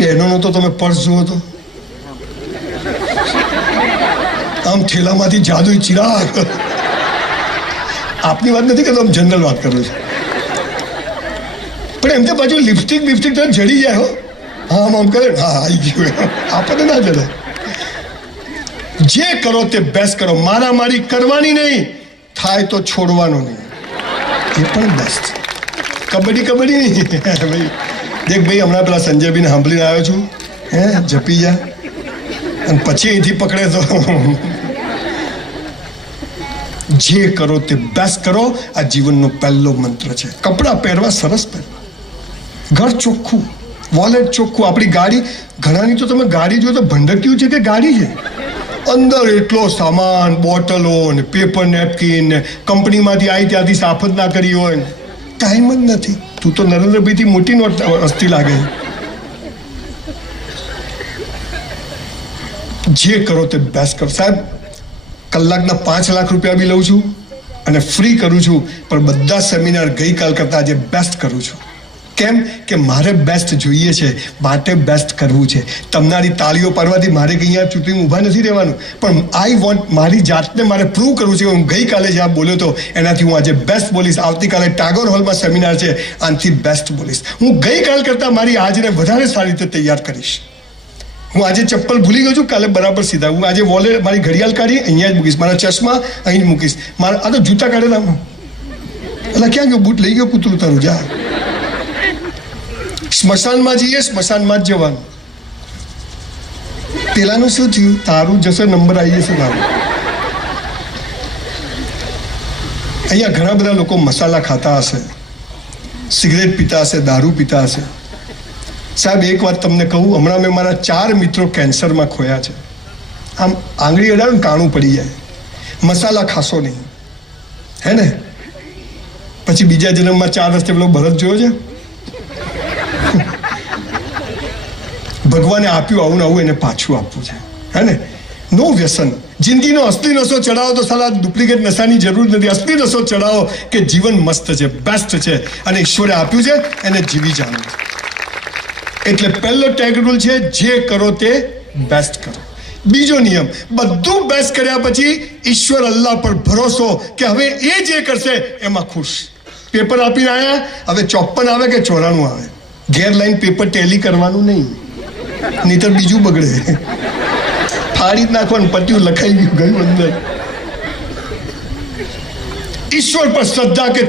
બહેનોનો તો તમે પર્સ જુઓ તો આમ થેલામાંથી જાદુઈ ચિરાગ. આપની વાત નથી કરતો, આમ જનરલ વાત કરું છું. પણ એમ તો પાછું લિપસ્ટિક તો જડી જાય હો. હા આમ કરે, હા આવી ગયું. આપણને ના જડે. જે કરો તે બેસ્ટ કરો. મારી કરવાની નહીં, થાય તો છોડવાનું નહીં, એ પણ બેસ્ટ. કબડ્ડી નહીં ભાઈ. દેખ ભાઈ, હમણાં પેલા સંજયભાઈને સાંભળીને આવ્યો છું, હે જપી જા, અને પછી અહીંથી પકડે તો. જે કરો તે બેસ્ટ કરો. આ જીવનનો પહેલો મંત્ર છે. કપડાં પહેરવા સરસ પહેરવા, ઘર ચોખ્ખું, વોલેટ ચોખ્ખું. આપણી ગાડી, ઘણાની તો તમે ગાડી જો તો ભંડક્યું છે કે ગાડી છે. અંદર એટલો સામાન, બોટલો ને પેપર નેપકિન ને કંપનીમાંથી આવી ત્યાંથી સાફ જ ના કરી હોય, ટાઈમ જ નથી. તું તો નરેન્દ્રભાઈથી મોટી નોટ હસ્તી લાગે. જે કરો તે બેસ્ટ કરો. સાહેબ, કલાકના 5 લાખ રૂપિયા બી લઉં છું અને ફ્રી કરું છું, પણ બધા સેમિનાર ગઈકાલ કરતાં આજે બેસ્ટ કરું છું. કેમ કે મારે બેસ્ટ જોઈએ છે, માટે બેસ્ટ કરવું છે. તમારી તાળીઓ પાડવાથી મારે અહીંયા ચૂંટણી ઊભા નથી રહેવાનું, પણ આઈ વોન્ટ, મારી જાતને મારે પ્રૂવ કરવું છે. હું ગઈકાલે જ્યાં બોલ્યો હતો એનાથી હું આજે બેસ્ટ બોલીશ. આવતીકાલે ટાગોર હોલમાં સેમિનાર છે, આનાથી બેસ્ટ બોલીશ. હું ગઈકાલ કરતાં મારી આજને વધારે સારી રીતે તૈયાર કરીશ. હું આજે ચપ્પલ ભૂલી ગયો છું, કાલે બરાબર સીધા. હું આજે વોલેટ, મારી ઘડિયાળ કાઢી અહીંયા જ મૂકીશ, મારા ચશ્મા અહીં જ મૂકીશ. મારા આ તો જૂતા કાઢેલા. એટલે ક્યાં ગયો બૂટ? લઈ ગયો કૂતરું તારું. જા, સ્મશાનમાં જઈએ, સ્મશાનમાં જ જવાનું. પેલાનું શું થયું? તારું જશે, નંબર આવી જશે તારું. અહીંયા ઘણા બધા લોકો મસાલા ખાતા હશે, સિગરેટ પીતા હશે, દારૂ પીતા હશે. સાહેબ, એક વાત તમને કહું, હમણાં મેં મારા 4 મિત્રો કેન્સરમાં ખોયા છે. આમ આંગળી અડાડો ને કાણું પડી જાય. મસાલા ખાશો નહીં, હે ને? પછી બીજા જન્મમાં 4 રસ્તે પેલો ભરત જોયો છે. ભગવાને આપ્યું આવું ને આવું, એને પાછું આપવું છે, હે ને? નો વ્યસન. જિંદગીનો અસલી નશો ચડાવો તો સાલા ડુપ્લિકેટ નશાની જરૂર નથી. અસલી નશો ચડાવો કે જીવન મસ્ત છે, બેસ્ટ છે, અને ઈશ્વરે આપ્યું છે, એને જીવી જાણવું. એટલે પહેલો ટેગ રૂલ છે, જે કરો તે બેસ્ટ કરો. બીજો નિયમ, બધું બેસ્ટ કર્યા પછી ઈશ્વર અલ્લાહ પર ભરોસો કે હવે એ જે કરશે એમાં ખુશ. પેપર આપીને આવ્યા, હવે 54 આવે કે 94 આવે, ઘેર લાઈન પેપર ટેલી કરવાનું નહીં, નહીતર બીજું બગડે. ફાડી જ નાખવાનું, પત્યું લખાઈ ગયું, ગયું અંદર. ઈશ્વર પર શ્રદ્ધા કે